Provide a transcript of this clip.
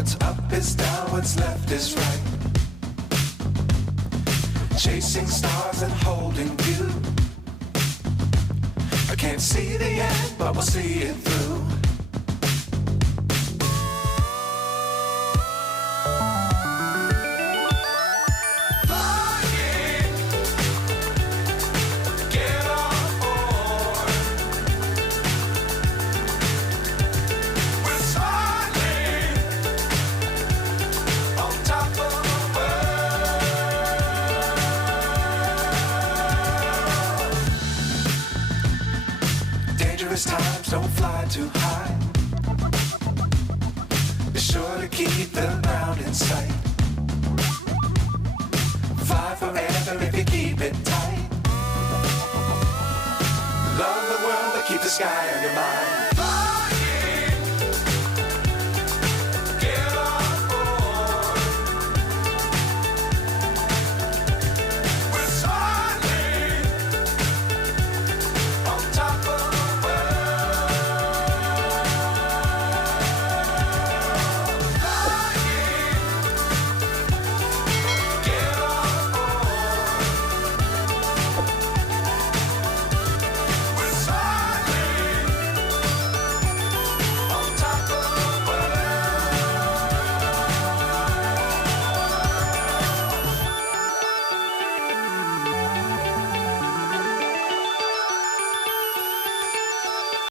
What's up is down, what's left is right. Chasing stars and holding you. I can't see the end, but we'll see it through. Times don't fly too high. Be sure to keep the ground in sight. Fly forever if you keep it tight. Love the world, but keep the sky on your mind.